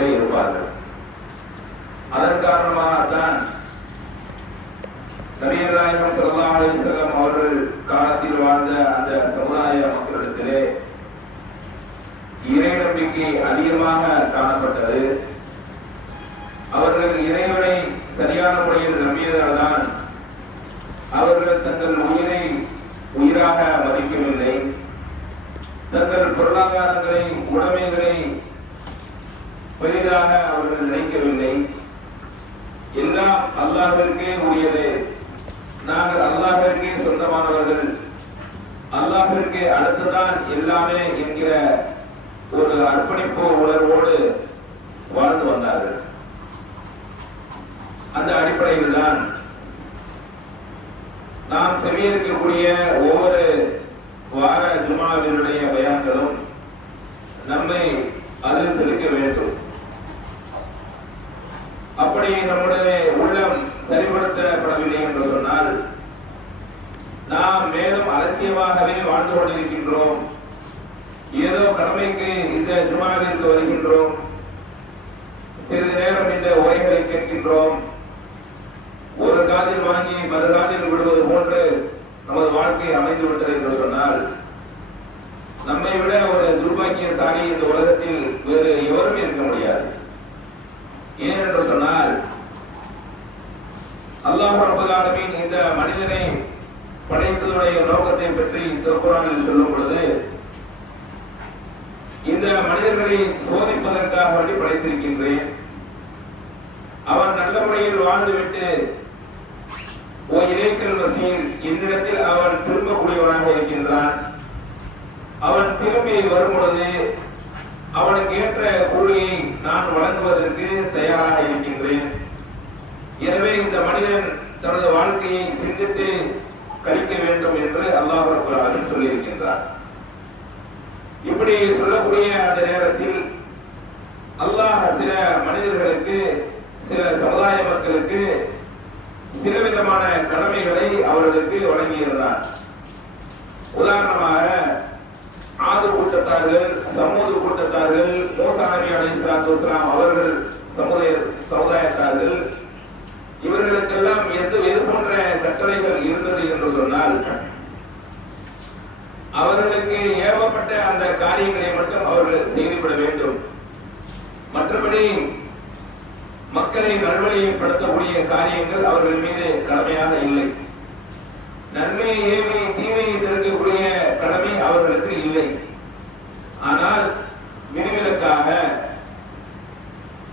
கொண்டே இருப்பார்கள். அதன் காரணமாகத்தான் நபிகள் நாயகம் ஸல்லல்லாஹு அலைஹி வஸல்லம் அவர்கள் காலத்தில் வாழ்ந்த அந்த சமுதாய மக்களிடத்திலே இறை நம்பிக்கை அதிகமாக காணப்பட்டது. அவர்கள் இறைவனை சரியான முறையில் நம்பியதால்தான் அவர்கள் தங்கள் உயிரை உயிராக மதிக்கவில்லை. தங்கள் பொருளாதாரங்களை உடைமைகளை பெரிதாக அவர்கள் நினைக்கவில்லை. எல்லாம் அல்லாஹ்விற்கே உரியது, நாங்கள் அல்லாஹ்விற்கே சொந்தமானவர்கள், அல்லாஹ்விற்கே அடுத்துதான் எல்லாமே என்கிற ஒரு அர்ப்பணிப்பு உணர்வோடு வாழ்ந்து வந்தார்கள். அந்த அடிப்படையில் தான் நாம் செவியேற்கக்கூடிய ஒவ்வொரு வார ஜுமாவினுடைய பயான்களும் நம்மை அதில் செலுத்த வேண்டும். அப்படி நம்முடைய உள்ளம் சரிபடுத்தப்படவில்லை என்று சொன்னால் நாம் மேலும் அலட்சியமாகவே வாழ்ந்து கொண்டிருக்கின்றோம். ஏதோ கடமைக்கு இந்த ஜுமாவிற்கு வருகின்றோம், சிறிது நேரம் இந்த உரைகளை கேட்கின்றோம், ஒரு காதில் வாங்கி மறு காதில் விடுவது போன்று நமது வாழ்க்கை அமைந்து விட்டது என்று சொன்னால் நம்மை விட ஒரு துர்பாக்கியசாலி இந்த உலகத்தில் வேறு எவருமே இருக்க முடியாது. ஏனென்று சொன்னால் அல்லாஹ் ரப்பல் ஆலமீன் இந்த மனிதனை படைத்ததுடைய நோக்கத்தை பற்றி திருக்குர்ஆனில் சொல்லும் பொழுது இந்த மனிதர்களை சோதிப்பதற்காக வேண்டி படைத்திருக்கின்றேன். அவன் நல்ல முறையில் வாழ்ந்துவிட்டு ஓ இறைக்கல் வசீர், என்னிடத்தில் அவன் திரும்பக்கூடியவனாக இருக்கின்றான். அவன் திரும்பி வரும் பொழுது அவனுக்கு ஏற்ற கூலியை நான் வழங்குவதற்கு தயாராக இருக்கின்றேன். எனவே இந்த மனிதன் தனது வாழ்க்கையை சிந்தித்து கழிக்க வேண்டும் என்று அல்லாஹ் ரப்பல் ஆலமீன் சொல்லியிருக்கின்றார். இப்படி சொல்லக்கூடிய அந்த நேரத்தில் அல்லாஹ் சில மனிதர்களுக்கு, சில சமுதாய மக்களுக்கு சில விதமான கடமைகளை அவர்களுக்கு வழங்கியிருந்தார். உதாரணமாக ஆது கூட்டத்தார்கள், சமூக கூட்டத்தார்கள், மூசா நபி அலைஹிஸ்ஸலாத்து வஸலாம் அவர்கள் சமுதாயத்தார்கள், இவர்களுக்கெல்லாம் எது போன்ற கட்டளைகள் இருந்தது என்று சொன்னால் அவர்களுக்கு ஏவப்பட்ட அந்த காரியங்களை மட்டும் அவர்கள் செய்துவிட வேண்டும். மற்றபடி மக்களை நல்வழிப்படுத்தக்கூடிய காரியங்கள் அவர்கள் மீது கடமையாக இல்லை. நன்மையை ஏவி தீமையை தடுக்கக்கூடிய கடமை அவர்களுக்கு இல்லை. ஆனால் விதிவிலக்காக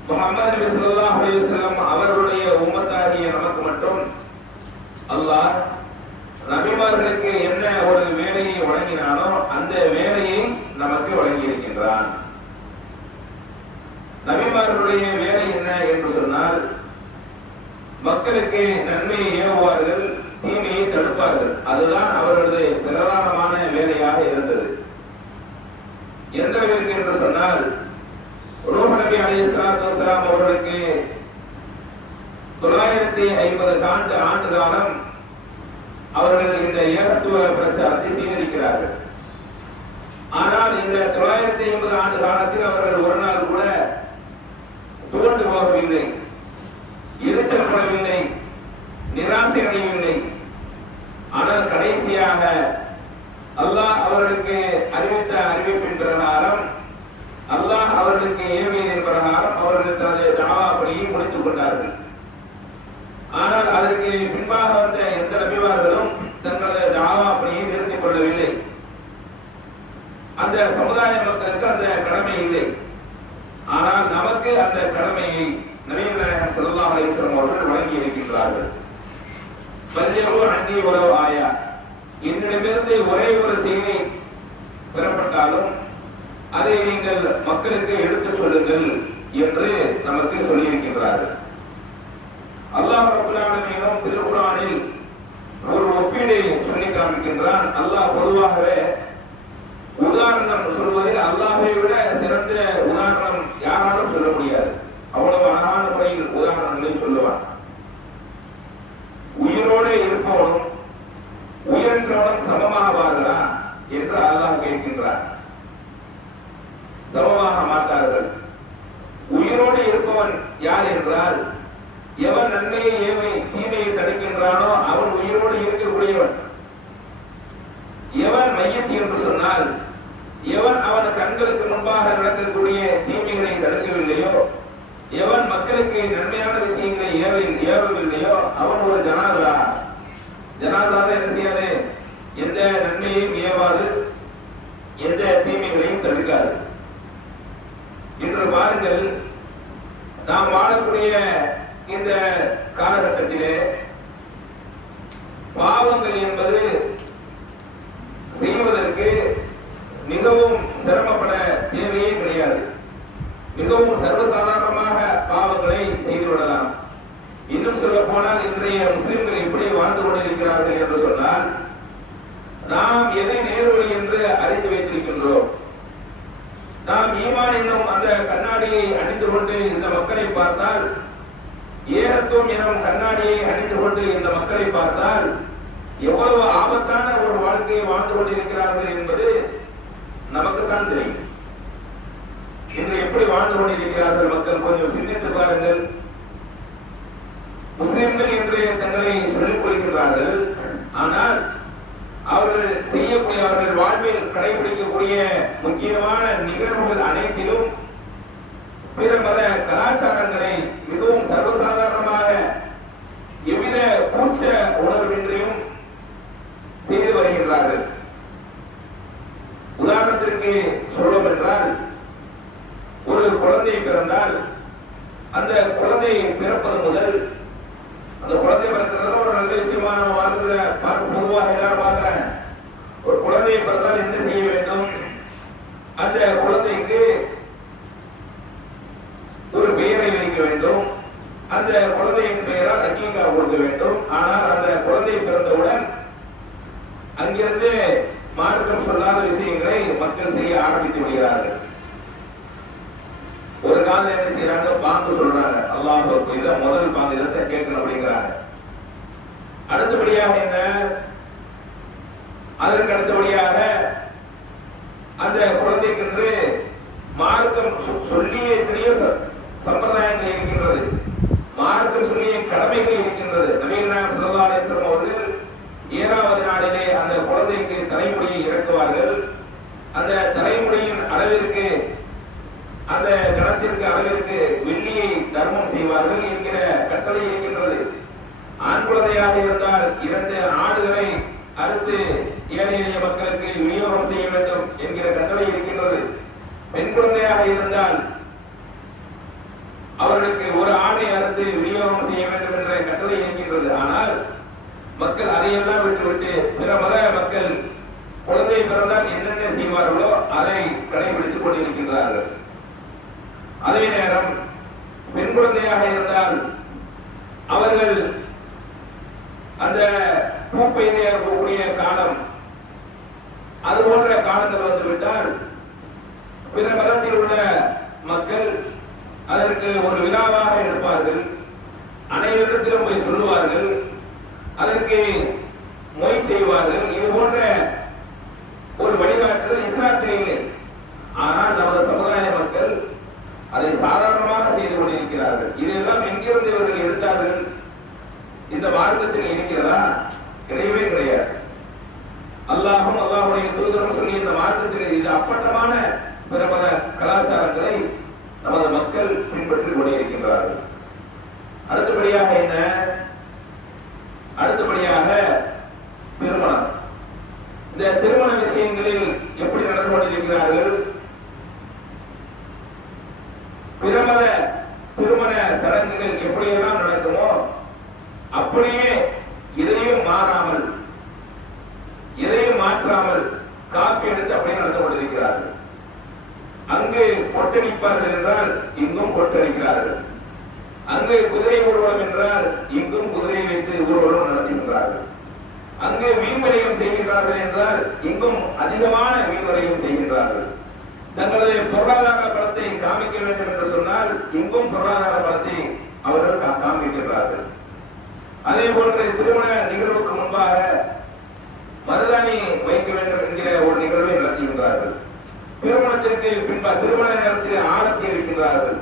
முஹம்மது நபி ஸல்லல்லாஹு அலைஹி வஸல்லம் அவர்களுடைய உம்மத்தாகிய நமக்கு மட்டும் அல்லாஹ் நபிமார்களுக்கு என்ன ஒரு வேலையை வழங்கினானோ அந்த வேலையை நமக்கு வழங்கி இருக்கின்றான். நபிமார்களுடைய வேலை என்ன என்று சொன்னால் மக்களுக்கு நன்மையை ஏவுவார்கள், தீமையை தடுப்பார்கள். அதுதான் அவர்களது பிரதானமான வேலையாக இருந்தது. எந்த அளவிற்கு என்று சொன்னால் நூஹ் நபி அலைஹிஸ்ஸலாத்து வஸலாம் அவர்களுக்கு 950 ஆண்டு காலம் அவர்கள் இந்த ஏகத்துவ பிரச்சாரத்தை செய்திருக்கிறார்கள். ஆனால் இந்த 950 ஆண்டு காலத்தில் அவர்கள் ஒரு நாள் கூட துவண்டு போகவில்லை, எரிச்சல் படவில்லை, நிராசை அடையவில்லை. ஆனால் கடைசியாக அல்லாஹ் அவர்களுக்கு அறிவித்த அறிவிப்பின் பிரகாரம், அல்லாஹ் அவர்களுக்கு ஏவியதின் பிரகாரம் அவர்கள் தனது தஅவா பணியை முடித்துக் கொண்டார்கள். ஆனால் அதற்கு பின்பாக வந்த எந்த நபிமார்களும் தங்களது தஅவா பணியை நிறுத்திக் கொள்ளவில்லை. அந்த சமுதாய மக்களுக்கு அந்த கடமை இல்லை. ஆனால் நமக்கு அந்த கடமையை நபிகள் நாயகம் ஸல்லல்லாஹு அலைஹி வஸல்லம் அவர்கள் வழங்கி இருக்கின்றார்கள். பல்யகு அன்னி வலவ் ஆயா, என்னிடமிருந்து ஒரே ஒரு செய்தி பெறப்பட்டாலும் அதை நீங்கள் மக்களுக்கு எடுத்துச் சொல்லுங்கள் என்று நமக்கு சொல்லியிருக்கின்றார்கள். அல்லாஹ் ரப்பல் ஆலமீனும் திருக்குர்ஆனில் ஒரு ஒப்பீடை சொல்லி காண்பிக்கின்றான். அல்லாஹ் பொதுவாகவே உதாரணம் சொல்வதில் அல்லாஹ்வை விட சிறந்த உதாரணம் யாராலும் சொல்ல முடியாது. அவ்வளவு அழகான முறையில் உதாரணங்களை சொல்லுவான். உயிரோடு இருப்பவனும் உயிரின்றவனும் சமமாகவார்களா என்று அல்லாஹ் கேட்கின்றார். சமமாக மாட்டார்கள். உயிர் உயிரோடு இருப்பவன் யார் என்றால், எவன் நன்மையை ஏவை தீமையை தடுக்கின்றானோ அவன் உயிரோடு இருக்கக்கூடியவன். எவன் மையத்தி என்று சொன்னால், எவன் அவன் கண்களுக்கு முன்பாக நடக்கக்கூடிய தீமைகளை தடுக்கவில்லையோ, எவன் மக்களுக்கு நன்மையான விஷயங்களை ஏவவில்லையோ அவன் ஒரு ஜனாதா. ஜனாதாவை என்ன செய்யாது? எந்த நன்மையையும் ஏவாது, எந்த தீமைகளையும் தடுக்காது. இன்று பாருங்கள், நாம் வாழக்கூடிய இந்த காலகட்டத்திலே பாவங்கள் என்பது செய்வதற்கு மிகவும் சிரமப்பட தேவையே கிடையாது. மிகவும் சர்வசாதாரணமாக பாவங்களை செய்துவிடலாம். இன்னும் சொல்ல போனால், இன்றைய முஸ்லிம்கள் எப்படி வாழ்ந்து கொண்டிருக்கிறார்கள் என்று சொன்னால், நாம் எதை நேர்வழி என்று அறிந்து வைத்திருக்கின்றோம். நாம் ஈமான் என்னும் அந்த கண்ணாடியை அணிந்து கொண்டு இந்த மக்களை பார்த்தால், ஏகத்துவம் எனும் கண்ணாடியை அணிந்து கொண்டு இந்த மக்களை பார்த்தால் எவ்வளவு ஆபத்தான ஒரு வாழ்க்கையை வாழ்ந்து கொண்டிருக்கிறார்கள் என்பது நமக்குத்தான் தெரியும். இன்று எப்படி வாழ்ந்து கொண்டிருக்கிறார்கள் மக்கள் கொஞ்சம் சிந்தித்து பாருங்கள். முஸ்லிம்கள் என்று தங்களை சொல்லிக் கொள்கின்றார்கள். ஆனால் அவர்கள் செய்யக்கூடிய, அவர்கள் வாழ்வில் கடைபிடிக்கக்கூடிய முக்கியமான நிகழ்வுகள் அனைத்திலும் பிற மத கலாச்சாரங்களை மிகவும் சர்வசாதாரணமாக எவ்வித கூச்ச உணர்வின்றியும் செய்து வருகின்றார்கள். உதாரணத்திற்கு சொல்லும் என்றால், ஒரு குழந்தை பிறந்தால் அந்த குழந்தை பிறப்பது முதல், அந்த குழந்தை பிறக்கிறதுல ஒரு நல்ல விஷயமான வார்த்தை பார்க்க பொதுவாக எல்லாரும் பார்க்கிறாங்க. ஒரு குழந்தையை பிறந்தால் என்ன செய்ய வேண்டும்? அந்த குழந்தைக்கு ஒரு பெயரை வைக்க வேண்டும். அந்த குழந்தையின் பெயரால் அக்கீகா கொடுக்க வேண்டும். ஆனால் அந்த குழந்தை பிறந்தவுடன் அங்கிருந்து மார்க்கம் சொல்லாத விஷயங்களை மக்கள் செய்ய ஆரம்பித்து விடுகிறார்கள். ஒரு காலம் என்ன செய்யறாங்க? பாங்கு சொல்றாங்க. அல்லாஹ் இத முதல் பாங்கு, இதத்தை கேட்கணும் அப்படிங்கிறாங்க. அடுத்தபடியாக என்ன? அதற்கு அடுத்தபடியாக அந்த குழந்தைக்கென்று மார்க்கம் சொல்லிய எத்தனையோ சம்பிரதாயங்கள் இருக்கின்றது, மார்க்கம் சொல்லிய கடமைகள் இருக்கின்றது. நபிகள் நாயகம் ஸல்லல்லாஹு அலைஹி வஸல்லம் அவர்கள் 7வது நாளிலே அந்த குழந்தைக்கு தலைமுடியை இறக்குவார்கள். அந்த தலைமுடியின் அளவிற்கு, அந்த கணத்திற்கு அளவிற்கு வெள்ளியை தர்மம் செய்வார்கள் என்கிற கட்டளை இருக்கின்றது. ஆண் குழந்தையாக இருந்தால் 2 ஆடுகளை அறுத்து ஏழை எளிய மக்களுக்கு விநியோகம் செய்ய வேண்டும் என்கிற கட்டளை இருக்கின்றது. பெண் குழந்தையாக இருந்தால் அவர்களுக்கு ஒரு ஆடை அறுத்து விநியோகம் செய்ய வேண்டும் என்ற கட்டளை இருக்கின்றது. ஆனால் மக்கள் அதையெல்லாம் விட்டுவிட்டு பிற மத மக்கள் குழந்தை பிறந்தால் என்னென்ன செய்வார்களோ அதை கடைபிடித்துக் கொண்டிருக்கின்றார்கள். அதே நேரம் பெண் குழந்தையாக இருந்தால் அவர்கள் அந்த பூப்பெய்திய காலம், அது போன்ற காலங்கள் வந்துவிட்டால் பிற மதத்தில் உள்ள மக்கள் அதற்கு ஒரு விழாவாக எடுப்பார்கள். அனைவரிடத்திலும் போய் சொல்லுவார்கள், அதற்கு மொய் செய்வார்கள். இது போன்ற ஒரு வழிகாட்டுதல் இஸ்லாத்தில் இல்லை. ஆனால் நமது சமுதாய மக்கள் அதை சாதாரணமாக செய்து கொண்டிருக்கிறார்கள். இதெல்லாம் எங்கிருந்து இவர்கள் எடுத்தார்கள்? இந்த மார்க்கத்தில் இருக்கிறதா? கிடையவே கிடையாது. அல்லாஹும் அல்லாஹுடைய தூதரும் சொல்லி இந்த மார்க்கத்தில் இது அப்பட்டமான பிற மத கலாச்சாரங்களை நமது மக்கள் பின்பற்றிக் கொண்டிருக்கின்றார்கள். அடுத்தபடியாக என்ன? அடுத்தபடியாக திருமணம். இந்த திருமண விஷயங்களில் எப்படி நடந்து கொண்டிருக்கிறார்கள்? பிறமத திருமண சடங்குகள் எப்படியெல்லாம் நடக்குமோ அப்படியே இதையும் மாறாமல், இதையும் மாற்றாமல் காப்பி எடுத்து அப்படியே நடந்து கொண்டிருக்கிறார்கள். அங்கு கொட்டடிப்பார்கள் என்றால் இங்கும் கொட்டடிக்கிறார்கள். அங்கு குதிரை ஊர்வலம் என்றால் இங்கும் குதிரை வைத்து ஊர்வலம் நடத்துகின்றார்கள். அங்கு மீன்வரையும் செய்கின்றார்கள் என்றால் இங்கும் அதிகமான மீன்வரையும் செய்கின்றார்கள். தங்களது பொருளாதார பலத்தை காமிக்க வேண்டும் என்று சொன்னால் இங்கும் பொருளாதார பலத்தை அவர்கள் காண்பிக்கின்றார்கள். அதே போன்று திருமண நிகழ்வுக்கு முன்பாக மருதாணி வைக்க வேண்டும் என்கிற ஒரு நிகழ்வை நடத்துகின்றார்கள். திருமணத்திற்கு பின்பு திருமண நேரத்தில் ஆரத்தி இருக்கின்றார்கள்.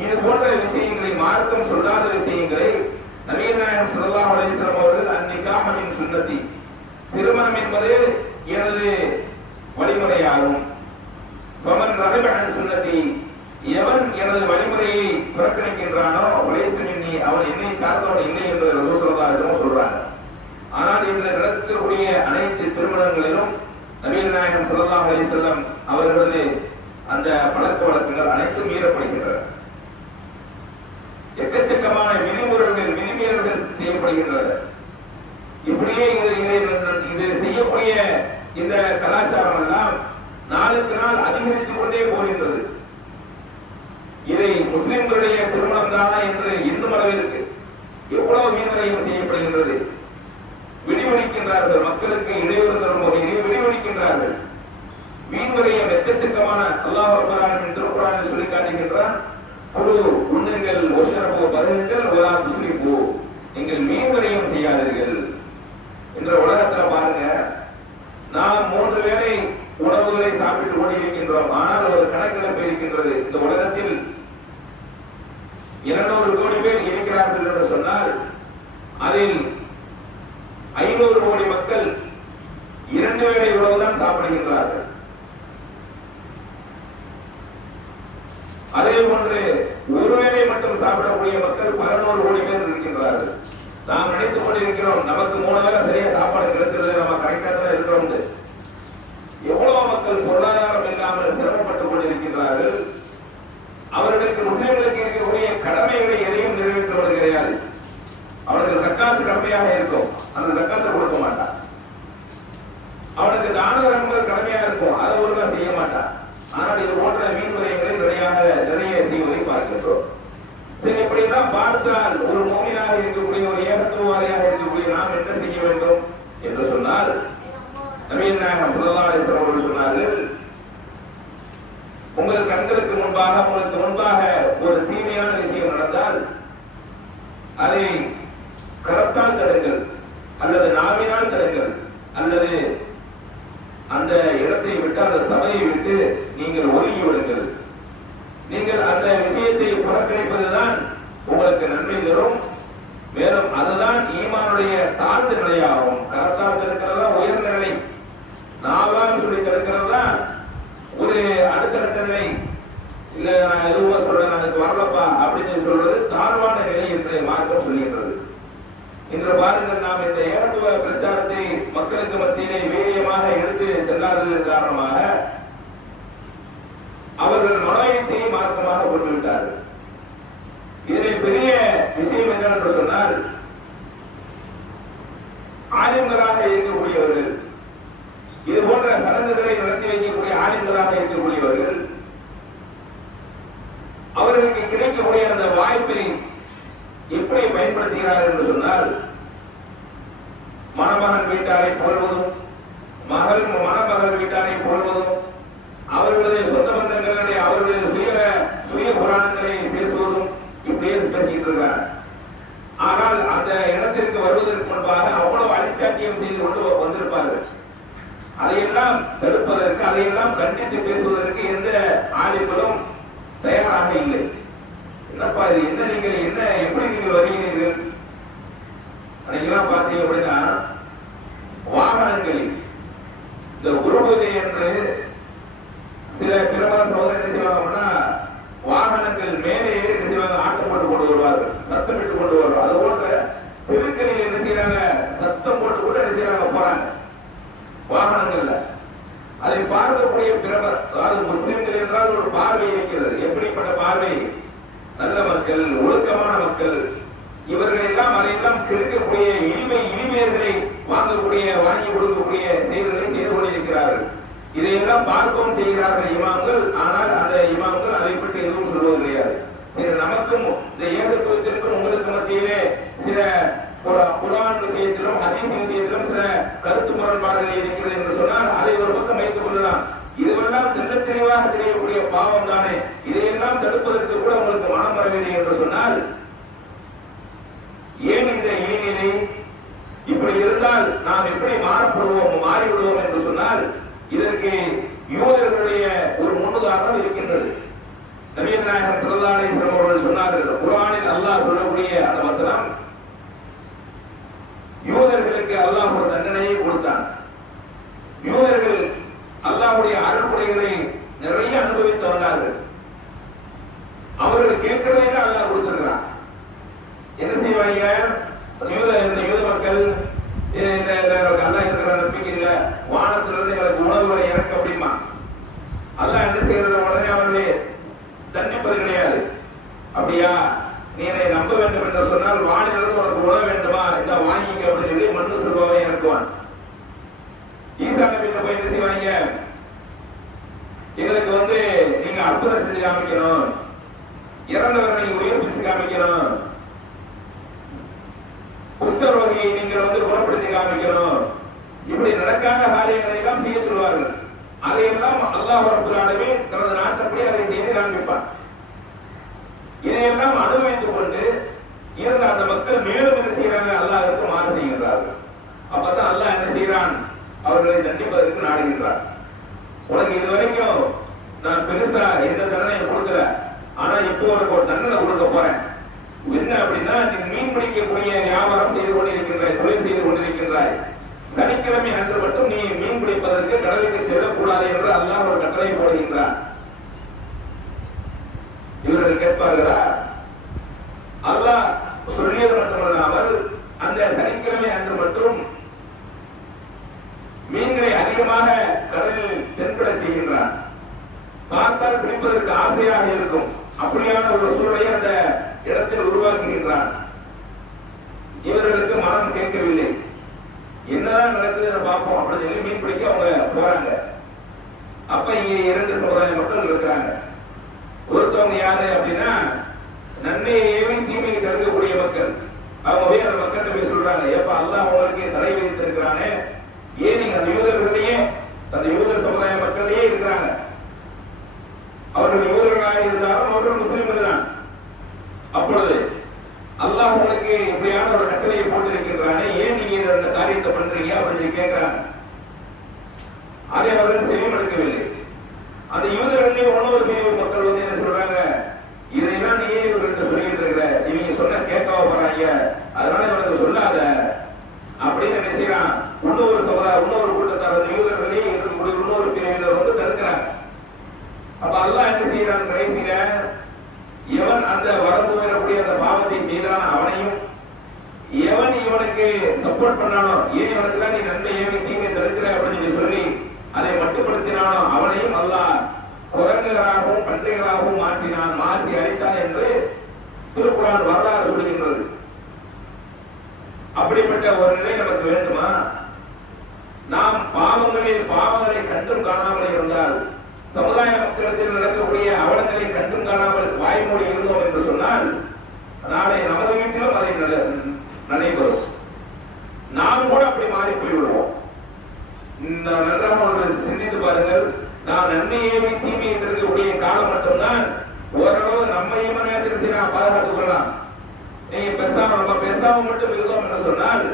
இது போன்ற விஷயங்களை, மார்க்கம் சொல்லாத விஷயங்களை நபிகள் நாயகம் ஸல்லல்லாஹு அலைஹி வஸல்லம் அவர்கள் அன்னிகாஹ் மின் சுன்னதி, திருமணம் என்பது எனது வழிமுறையாகும். ஃபமன் ரகிப அன் சுன்னதி, எவன் எனது வழிமுறையை புறக்கணிக்கின்றானோ ஃபலைஸ மின்னி, அவன் என்னை சார்ந்தவன் இல்லை என்று ரசூல் ஸல்லல்லாஹு அலைஹி வஸல்லம் சொல்றாங்க. ஆனால் இன்று நடக்கக்கூடிய அனைத்து திருமணங்களிலும் நபிகள் நாயகம் ஸல்லல்லாஹு அலைஹி வஸல்லம் அவர்களது அந்த பழக்க வழக்கங்கள் அனைத்தும் மீறப்படுகின்றன. எக்கச்சக்கமான விதிமீறல்கள் செய்யப்படுகின்றன. இப்படியே இது செய்யக்கூடிய இந்த கலாச்சாரம் எல்லாம் நாளுக்கு நாள் அதிகரித்துக் கொண்டே போகின்றது. இதை முஸ்லிம்களுடைய திருமணம் தானா என்று இன்னும் அளவிற்கு எவ்வளவு மீன்வரையும் செய்யப்படுகின்றது. விடிவெளிக்கின்றார்கள், மக்களுக்கு இடையூறு தரும் வகையிலே விடிவெளிக்கின்றார்கள். மீன்வரையும் எக்கச்சக்கமான அல்லாஹ் ரப்பல் ஆலமீன் திருக்குர்ஆனில் சொல்லி காட்டுகின்றான். குழு உண்ணுங்கள், ஒஷரபோ பருகுங்கள், ஒலா துஸ்ரிஃபு, நீங்கள் மீன்வரையும் செய்யாதீர்கள் என்ற உலகத்துல பாருங்க. நாம் 3 வேளை உணவுகளை சாப்பிட்டு கொண்டிருக்கின்றோம். ஆனால் ஒரு கணக்கெடுப்பு இருக்கின்றது. இந்த உலகத்தில் 200 கோடி பேர் இருக்கிறார்கள் என்று சொன்னால் அதில் 500 கோடி மக்கள் 2 வேளை உணவுதான் சாப்பிடுகின்றார்கள். அதே போன்று ஒருவேளை மட்டும் சாப்பிடக்கூடிய மக்கள் 11 கோடி பேர் இருக்கின்றார்கள். நாம் நினைத்துக் கொண்டிருக்கிறோம் நமக்கு 3 வேளை சரியா சாப்பாடு கிடைக்கிறது, நம்ம கரெக்டா தான் இருக்கிறோம். எவ்வளவு மக்கள் பொருளாதாரம் இல்லாமல் சிரமப்பட்டுக் கொண்டிருக்கின்றார்கள். அவர்களுக்கு முஸ்லிம்களுக்கு இருக்கக்கூடிய கடமைகளை எதையும் நிறைவேற்றுவது கிடையாது. அவனுக்கு ஜக்காத் கடமையாக இருக்கும், அந்த ஜக்காத்தை கொடுக்க மாட்டான். அவனுக்கு தான தர்மங்கள் கடமையாக இருக்கும், அதை ஒழுங்கா செய்ய மாட்டான். ஆனால் இது போன்ற மீன் வகைகளை நிறைய செய்வதை பார்க்கின்றோம். சரி, இப்படியெல்லாம் பார்த்தால் ஒரு மோமினாக இருக்கக்கூடிய, ஒரு ஏகத்துவவாதியாக இருக்கக்கூடிய நாம் என்ன செய்ய வேண்டும் என்று சொன்னால், நபிகள் நாயகம் ஸல்லல்லாஹு அலைஹி வஸல்லம் அவர்கள் சொன்னார்கள், உங்கள் கண்களுக்கு முன்பாக, உங்களுக்கு முன்பாக ஒரு தீமையான விஷயம் நடந்தால் அதை கரத்தால் தடுங்கள், அல்லது நாவினால் தடுங்கள், அல்லது அந்த இடத்தை விட்டு, அந்த சபையை விட்டு நீங்கள் ஒதுங்கி விடுங்கள். நீங்கள் அந்த விஷயத்தை புறக்கணிப்பதுதான் உங்களுக்கு நன்மை தரும். மேலும் அதுதான் ஈமானுடைய தாழ்ந்த நிலையாகும். கரத்தால் தடுக்கிறதா உயர்ந்த நிலை, நாவால் சொல்லி தடுக்கிறதா ஒரு அடுத்த நிலை. இல்ல நான் எதுவோ சொல்றேன், அதுக்கு வரலப்பா அப்படின்னு சொல்றது தாழ்வான நிலை என்று மார்க்கம் சொல்கின்றது. இன்று பாருங்கள், நாம் இந்த ஏகத்துவ பிரச்சாரத்தை மக்களுக்கு மத்தியிலே வீரியமாக எடுத்து செல்லாததன் காரணமாக அவர்கள் மனோயிச்சையை மார்க்கமாக கொண்டுவிட்டார்கள். இதனை பெரிய விஷயம் என்னவென்று சொன்னால், ஆலிம்களாக இருக்கக்கூடியவர்கள், இது போன்ற சடங்குகளை நடத்தி வைக்கக்கூடிய ஆலிம்களாக இருக்கக்கூடியவர்கள், அவர்களுக்கு கிடைக்கக்கூடிய அந்த வாய்ப்பை எப்படி பயன்படுத்துகிறார் என்று சொன்னால், மணமகன் வீட்டாரை புகழ்வதும், மணமகள் வீட்டாரை புகழ்வதும், அவர்களுடைய சொந்த பந்தங்களுடைய அவர்களுடைய சுய புராணங்களை பேசுவதும், இப்படியே பேசிக்கிட்டு இருக்கார். ஆனால் அந்த இடத்திற்கு வருவதற்கு முன்பாக அவ்வளவு அடிச்சாட்டியம் செய்து கொண்டு வந்திருப்பார்கள். அதையெல்லாம் தடுப்பதற்கு, அதையெல்லாம் கண்டித்து பேசுவதற்கு எந்த ஆலிம்களும் தயாராக இல்லை. என்னப்பா இது, என்ன நீங்கள் என்ன எப்படி நீங்கள் வருகிறீர்கள்? அன்னைக்கெல்லாம் பார்த்தீங்க அப்படின்னா வாகனங்களில் இந்த குருபூஜை என்று சில பிரபல சகோதரர் என்ன செய்வாங்க அப்படின்னா, வாகனங்கள் மேலே ஏறி என்ன செய்வாங்க, ஆட்டம் போட்டு கொண்டு வருவார்கள், சத்தம் விட்டு கொண்டு வருவார்கள். அது போன்ற திருக்கணியில் என்ன செய்யறாங்க, சத்தம் போட்டு கூட என்ன செய்யறாங்க, போறாங்க வாகனங்கள்ல. அதை பார்க்கக்கூடிய பிரபல, அதாவது முஸ்லிம்கள் என்றால் ஒரு பார்வை இருக்கிறது. எப்படிப்பட்ட பார்வை? நல்ல மக்கள், ஒழுக்கமான மக்கள், இவர்கள் எல்லாம் அதையெல்லாம் கெடுக்கக்கூடிய இனிமையர்களை வாங்கி கொடுக்கக்கூடிய செயல்களை செய்து கொண்டிருக்கிறார்கள். இதையெல்லாம் பார்க்கவும் செய்கிறார்கள் இமாம்கள். ஆனால் அந்த இமாம்கள் அதை பற்றி எதுவும் சொல்வது கிடையாது. சரி, நமக்கும் இந்த ஏகத்துவத்திற்கும் உங்களுக்கு மத்தியிலே சில குர்ஆன் விஷயத்திலும் ஹதீஸ் விஷயத்திலும் சில கருத்து முரண்பாடுகள் இருக்கிறது என்று சொன்னால் அதை ஒரு பக்கம் வைத்துக் கொள்ளலாம். இதுவெல்லாம் தெளிவாக தெரியக்கூடிய பாவம் தானே. இதையெல்லாம் தடுப்பதற்கு கூட உங்களுக்கு மனம் வரவில்லை என்று சொன்னால், ஏன் இந்த இழிநிலை? இப்படி இருந்தால் நாம் எப்படி மாறிவிடுவோம் என்று சொன்னால், இதற்கு யூதர்களுடைய ஒரு முன்னுதாரணம் இருக்கின்றது. நபிகள் நாயகம் ஸல்லல்லாஹு அலைஹி வஸல்லம் அவர்கள் சொன்னார்கள், குர்ஆனில் அல்லாஹ் சொல்லக்கூடிய அந்த வசனம், யூதர்களுக்கு அல்லாஹ் ஒரு தண்டனையை கொடுத்தான். யூதர்கள் அல்லாஹ்வுடைய அருள்கொடைகளை நிறைய அனுபவித்து வந்தார்கள். அவர்கள் கேட்கிறதே அல்லாஹ் கொடுத்திருக்கிறான். என்ன செய்வாங்க இந்த யூத மக்கள், அல்லாஹ் இருக்கிற நம்பிக்கை இல்ல, வானத்திலிருந்து எங்களுக்கு உணவுகளை இறக்க அப்படிமா. அல்லாஹ் என்ன செய்யறது, உடனே அவர்களே தண்டிப்பது கிடையாது. அப்படியா, நீ என்னை நம்ப வேண்டும் என்று சொன்னால் வானிலிருந்து உனக்கு உணவு வேண்டுமா, இந்த வாங்கிக்க அப்படின்னு சொல்லி மண்ணு செல்வாவை இறக்குவான். ஈசா நபிட்ட போய் என்ன செய்வாங்க, எங்களுக்கு நீங்க அற்புதம் செஞ்சு காமிக்கணும், இறந்தவரை நீங்க உயிர்ப்பிச்சு காமிக்கணும், குஷ்டரோகியை நீங்கள் குணப்படுத்தி காமிக்கணும், இப்படி நடக்காத காரியங்களை எல்லாம் செய்ய சொல்வார்கள். அதையெல்லாம் அல்லாஹ் ரப்பல் ஆலமீன் தனது நாட்டப்படி அதை செய்து காண்பிப்பான். இதையெல்லாம் அனுபவித்துக் கொண்டு இருந்த அந்த மக்கள் மேலும் என்ன செய்யறாங்க, அல்லாஹ்விற்கு மாறு செய்கின்றார்கள். அப்பதான் அல்லாஹ் என்ன செய்யறான், அவர்களை தண்டிப்பதற்கு நாடுகின்றார். உனக்கு இதுவரைக்கும் நான் பெருசா எந்த தண்டனையை கொடுக்கல, ஆனா இப்போ உனக்கு ஒரு தண்டனை கொடுக்க போறேன். என்ன அப்படின்னா, நீ மீன் பிடிக்கக்கூடிய வியாபாரம் செய்து கொண்டிருக்கின்றாய், தொழில் செய்து கொண்டிருக்கின்றாய். சனிக்கிழமை அன்று மட்டும் நீ மீன் பிடிப்பதற்கு கடலுக்கு செல்லக்கூடாது என்று அல்லாஹ் ஒரு கட்டளை போடுகின்றார். இவர்கள் கேட்பார்களா? அல்லாஹ் சொல்லியது மட்டுமல்லாமல் அந்த சனிக்கிழமை அன்று மட்டும் மீன்களை அதிகமாக கடலில் தென்பட செய்கின்றார். பார்த்தால் பிடிப்பதற்கு ஆசையாக இருக்கும், அப்படியான ஒரு சூழலை அந்த இடத்தில் உருவாக்குகின்றான். இவர்களுக்கு மனம் கேட்கவில்லை. என்னதான் நடக்குதுன்னு பார்ப்போம் அப்படின்னு சொல்லி மீன் பிடிக்க அவங்க போறாங்க. அப்ப இங்க இரண்டு சமுதாய மக்கள் இருக்கிறாங்க. ஒருத்தவங்க யாரு அப்படின்னா, நன்மையை தீமையை தடுக்கக்கூடிய மக்கள். அவங்க போய் அந்த மக்கள்கிட்ட போய் சொல்றாங்க, ஏப்பா அல்லாஹ் அவங்களுக்கு தடை விதித்திருக்கிறானே, ஏன் நீங்க அந்த யூதர்களிலேயே அந்த யூதர் சமுதாய மக்களிலேயே இருக்கிறாங்க, அவர்கள் யூதர்களாக இருந்தாலும் அவர்கள் முஸ்லிம்கள் தான். அப்பொழுது அல்லாஹ் உங்களுக்கு இப்படியான ஒரு கட்டளையை போட்டிருக்கின்றானே, ஏன் நீங்க இந்த காரியத்தை பண்றீங்க அப்படின்னு கேட்கிறாங்க. அதை அவர்கள் செவிமடுக்கவில்லை. அந்த யூதர்களே இன்னொரு பிரிவு மக்கள் என்ன சொல்றாங்க, இதையெல்லாம் நீ இவர்கிட்ட சொல்லிட்டு இருக்கிற, இவங்க சொன்ன கேட்கவா போறாங்க, அதனால இவனுக்கு சொல்லாத அப்படின்னு என்ன செய்யறான். இன்னொரு சமுதாயம், இன்னொரு கூட்டத்தார் யூதர்களே இருக்கக்கூடிய இன்னொரு பிரிவினர் தடுக்கிறாங்க. அப்ப அல்லாஹ் என்ன செய்யறான், கடைசியில எவன் அந்த வரம்பு வரக்கூடிய அந்த பாவத்தை செய்தான அவனையும், எவன் இவனுக்கு சப்போர்ட் பண்ணானோ, ஏன் இவனுக்கு நீ நன்மை ஏவி தீமை தடுக்கிற அப்படின்னு சொல்லி அதை மட்டுப்படுத்தினானோ அவனையும் அல்லாஹ் குரங்குகளாகவும் பன்றிகளாகவும் மாற்றினான், மாற்றி அழித்தான் என்று திருக்குர்ஆன் வரலாறு சொல்லுகின்றது. அப்படிப்பட்ட ஒரு நிலை நமக்கு வேண்டுமா? நாம் பாவங்களை கண்டும் காணாமல் இருந்தால், சமுதாய மக்களிடத்தில் நடக்கக்கூடிய அவலங்களை கண்டும் காணாமல் வாய்மொழி இருந்தோம் என்று சொன்னால், நாளை நமது வீட்டிலும் அதை நடைபெறும். நாம் கூட அப்படி மாறி போய்விடுவோம். நன்றாக சிந்தித்து பாருங்கள். நாம் நன்மையை தீமையை இருக்கக்கூடிய காலம் மட்டும்தான் ஓரளவு நம்மையும் பாதுகாத்துக் கொள்ளலாம். நீங்க நம்ம பேசாம மட்டும் இருந்தோம் என்று சொன்னால்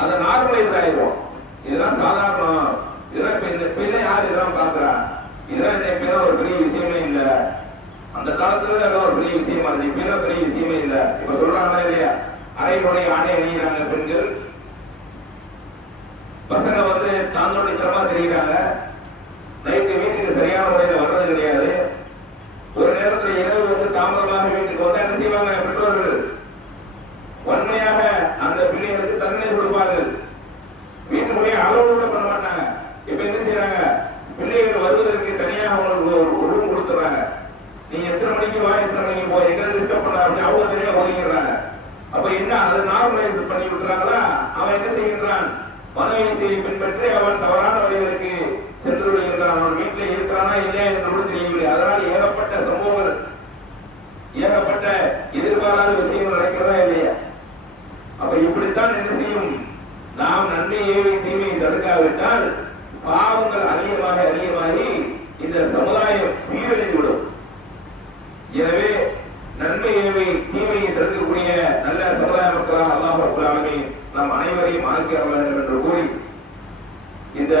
அதை நார்மலைஸ் ஆயிடுவோம். இதெல்லாம் சாதாரணம், இதெல்லாம் இப்ப யார் இதெல்லாம் பாக்குறா, இதெல்லாம் இப்ப ஒரு பெரிய விஷயமே இல்லை. அந்த காலத்துல ஒரு பெரிய விஷயமா இருந்தது, இப்ப பெரிய விஷயமே இல்லை. இப்ப சொல்றாங்களா இல்லையா, அரைகுறை ஆடை அணியிறாங்க பெண்கள், பசங்க தாந்தோண்டித்தனமா தெரிகிறாங்க, நைட்டு வீட்டுக்கு சரியான முறையில் வர்றது கிடையாது. ஒரு நேரத்தில் இரவு தாமதமாக வீட்டுக்கு வந்தா என்ன செய்வாங்க, பெற்றோர்கள் வன்மையாக அந்த பிள்ளைகளுக்கு தண்டனை கொடுப்பார்கள். வீட்டுக்குள்ளேயே அலோடு கூட பண்ண மாட்டாங்க. இப்ப என்ன செய்யறாங்க, பிள்ளைகள் வருவதற்கு தனியாக அவங்களுக்கு ஒரு ரூம் கொடுத்துறாங்க. நீங்க எத்தனை மணிக்கு வா, எத்தனை மணிக்கு போ, எங்க டிஸ்டர்ப் பண்ண அப்படின்னு அவங்க தனியா ஒதுங்கிடுறாங்க. அப்ப என்ன, அதை நார்மலைஸ் பண்ணி விட்டுறாங்களா? அவன் என்ன செய்கின்றான், மனைவி செய்தி பின்பற்றி அவன் தவறான வழிகளுக்கு சென்று விடுகின்றான். அவன் வீட்டில் இருக்கிறானா இல்லையா என்று கூட தெரியவில்லை. அதனால் ஏகப்பட்ட சம்பவங்கள், ஏகப்பட்ட எதிர்பாராத விஷயங்கள் நடக்கிறதா இல்லையா? அப்ப இப்படித்தான் என்ன செய்யும், நாம் நன்மையை தீமையை தடுக்காவிட்டால் பாவங்கள் அதிகமாகி இந்த சமுதாயம் சீரழிந்துவிடும். எனவே நன்மையை தீமையை தடுக்கக்கூடிய நல்ல சமுதாய மக்களாக அல்லாஹ் ரப்பல் ஆலமீன் நம் அனைவரையும் ஆக்கி அருள வேண்டும் என்று கூறி இந்த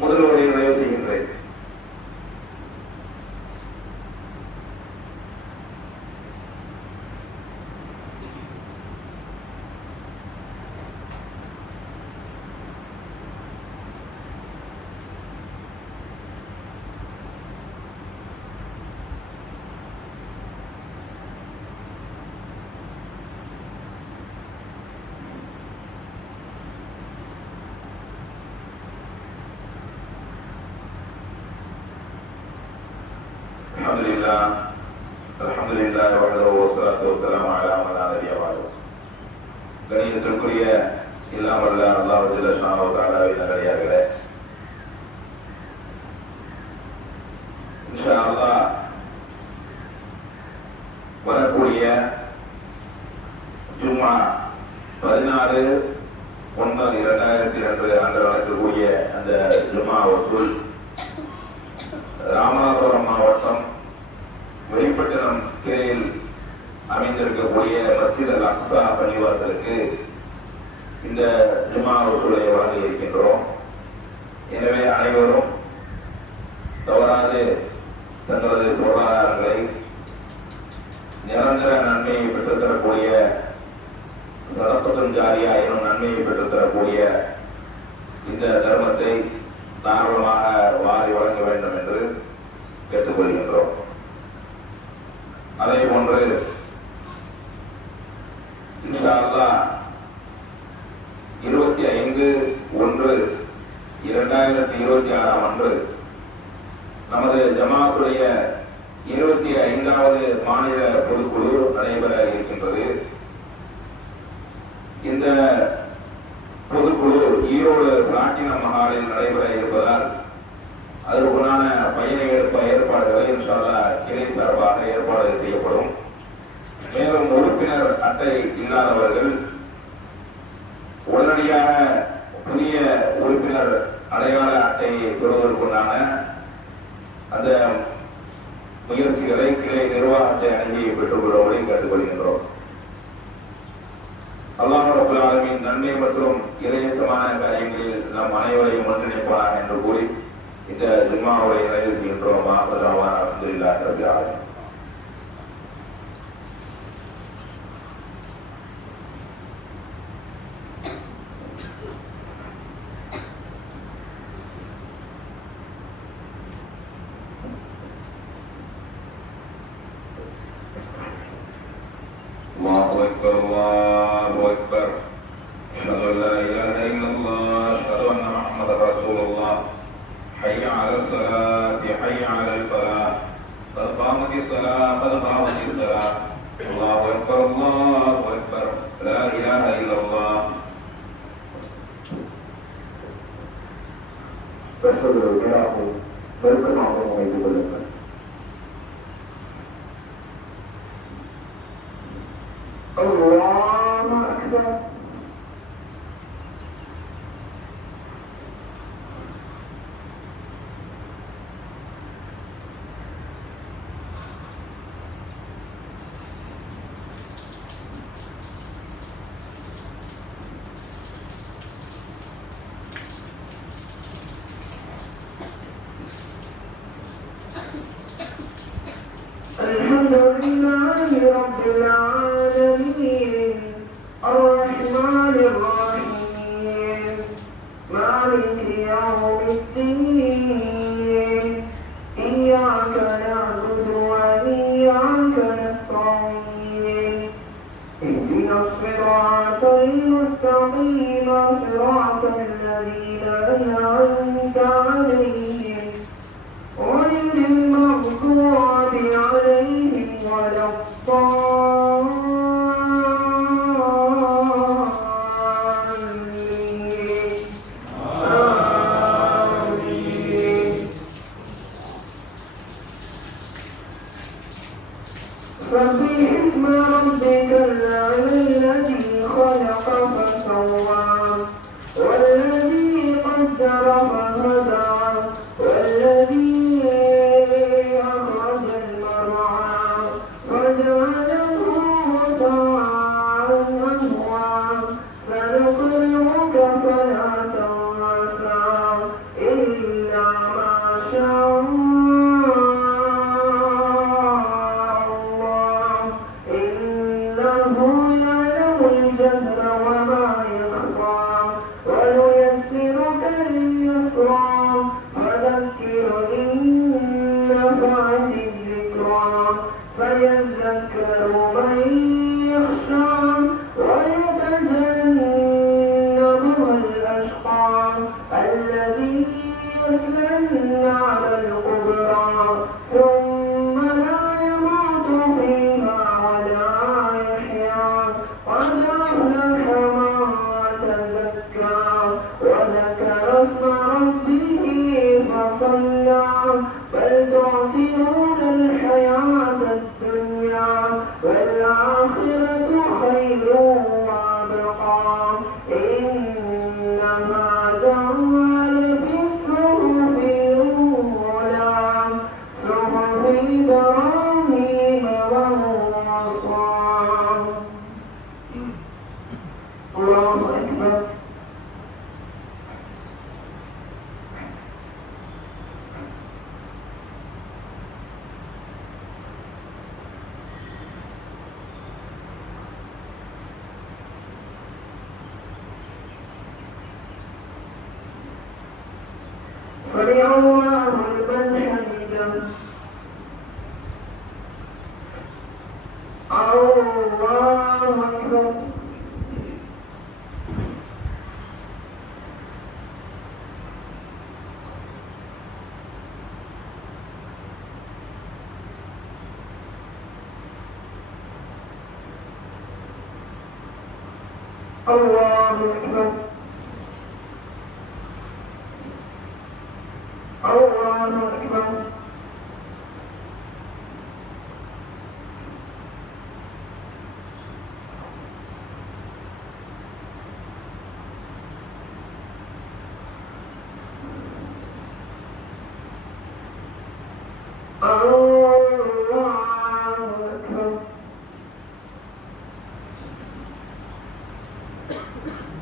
முதல்வரை நிறைவு செய்கின்றேன். அல்ஹம்துலில்லாஹி வஹ்தஹு வஸ்ஸலாத்து வஸ்ஸலாமு அலா மன் லா நபிய்ய பஅது. கணியத்திற்குரிய எல்லாம் வல்ல அல்லாஹ் ஜல்ல ஷானஹு வ தஆலாவின் நல்லடியார்களே, இன்ஷா அல்லாஹ் வரக்கூடிய ஜும்மா 16/1/2002 அன்று நடக்கக்கூடிய அந்த ஜும்மா வசூல் ராமநாதபுரம் மாவட்டம் வெளிப்பட்டினம் கிளையில் அமைந்திருக்கக்கூடிய மஸ்ஜித் அல் அக்ஸா பள்ளிவாசலுக்கு இந்த ஜும்மா வசூலை வழங்க இருக்கின்றோம். எனவே அனைவரும் தவறாது தங்களது பொருளாதாரங்களை நிரந்தர நன்மையை பெற்றுத்தரக்கூடிய சதக்கத்துல் ஜாரியா எனும் நன்மையை பெற்றுத்தரக்கூடிய இந்த தர்மத்தை தாராளமாக வாரி வழங்க வேண்டும் என்று கேட்டுக்கொள்கின்றோம். அதே போன்று இன்ஷா அல்லாஹ் 25/1/2026 அன்று நமது ஜமாத்துடைய 25வது மாநில பொதுக்குழு நடைபெற இருக்கின்றது. இந்த பொதுக்குழு ஈரோடு பிளாட்டினம் மஹாலில் நடைபெற இருப்பதால் அதற்குண்டான பயண ஏற்பாடுகளை இன்ஷா அல்லாஹ் கிளை சார்பாக ஏற்பாடு செய்யப்படும். மேலும் உறுப்பினர் அட்டை இல்லாதவர்கள் உடனடியாக புதிய உறுப்பினர் அடையாள அட்டையை பெறுவதற்குண்டான அந்த முயற்சிகளை கிளை நிர்வாகத்தை அணுகி பெற்றுக்கொள்வதை கேட்டுக்கொள்கின்றோம். அல்லாஹ் ரப்பல் ஆலமீன் நன்மை மற்றும் இறையச்சமான காரியங்களில் நம் அனைவரையும் ஒன்றிணைப்பானாக என்று கூறி இந்த ஜும்மாவை நிறைவு செய்கின்றோம். அல்ஹம்துலில்லாஹி ரப்பில் ஆலமீன். அல்லாஹு அக்பர், அல்லாஹு அக்பர். அஷ்ஹது அல்லா இலாஹா இல்லல்லாஹ், அஷ்ஹது அன்ன முஹம்மதர் ரசூலுல்லாஹ். ஹய்ய அலஸ் ஸலாத், ஹய்ய அலல் ஃபலாஹ், قد قامت الصلاة قد قامت الصلاة. الله أكبر الله أكبر، لا إله إلا الله. பெருக்கமாக வைத்துக் கொள்ளுங்கள். அல்லாஹு Akbar. Alhamdulillahi Rabbil Alamin, Ar-Rahmanir Rahim, Maliki Yawmiddin, Iyyaka na'budu wa iyyaka nasta'in, ihdinas siratal mustaqim, siratal ladzina an'amta 'alaihim ghayril maghdubi 'alaihim waladdallin. Amin. Sabbih isma rabbikal a'la alladhi khalaqa fasawwa walladhi qaddara fahada والذي أخرج المرعى فجعله غثاء أحوى سنقرئك فلا تنسى إلا ما شاء الله إنه الله أكبر الله أكبر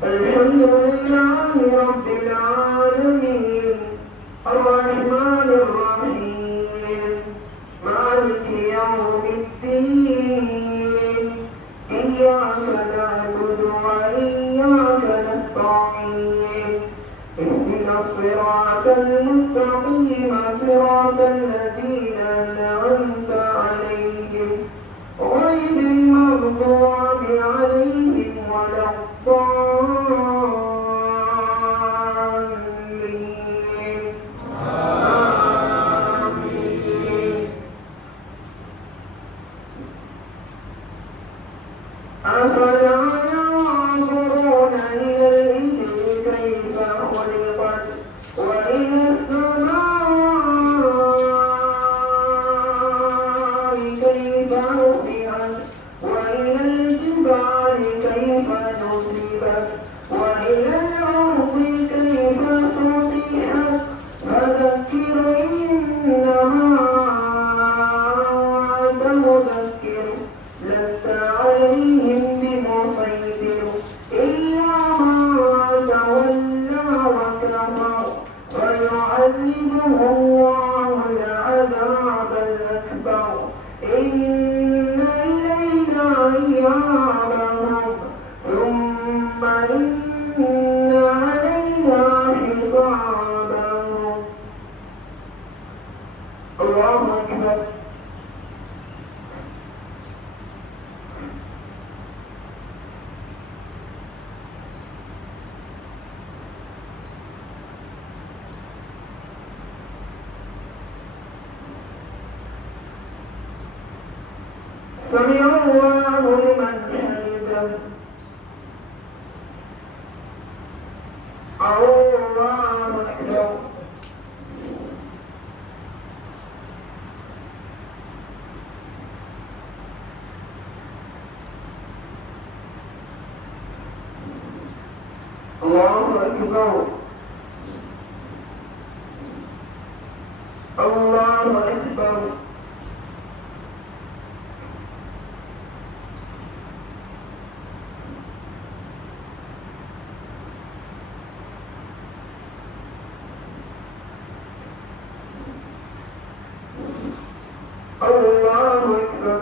الحمد لله رب العالمين الرحمن الرحيم مالك يوم الدين إياك نعبد وإياك نستعين اهدنا الصراط المستقيم صراط الذين أنعمت عليهم غير المغضوب عليهم ولا الضالين آمين أفلا ينظرون إلى الإبل كيف خلقت وإلى السماء كيف رفعت وإلى الجبال كيف نصبت وإلى الأرض كيف سطحت فذكر إنما أنت مذكر لست عليهم بمسيطر إلا من تولى وكفر فيعذبه الله العذاب الأكبر إن إلينا إيابهم ثم إن علينا حسابهم الله أكبر سمع الله لمن حمده الله أكبر الله أكبر الله أكبر الله أكبر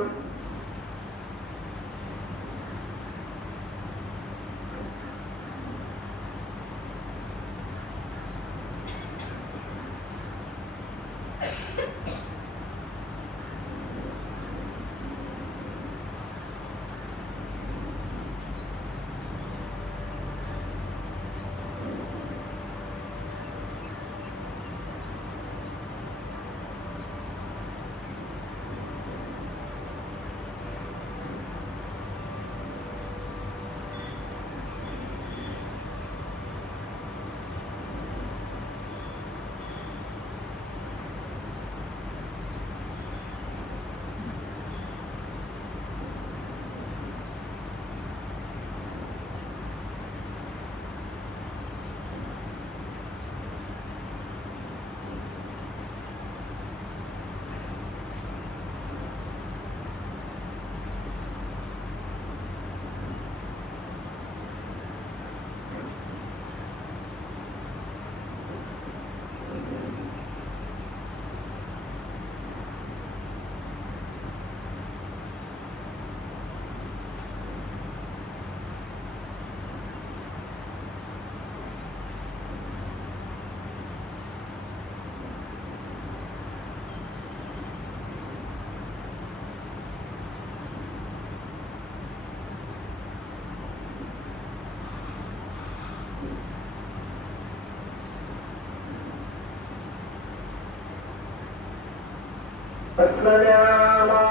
السلام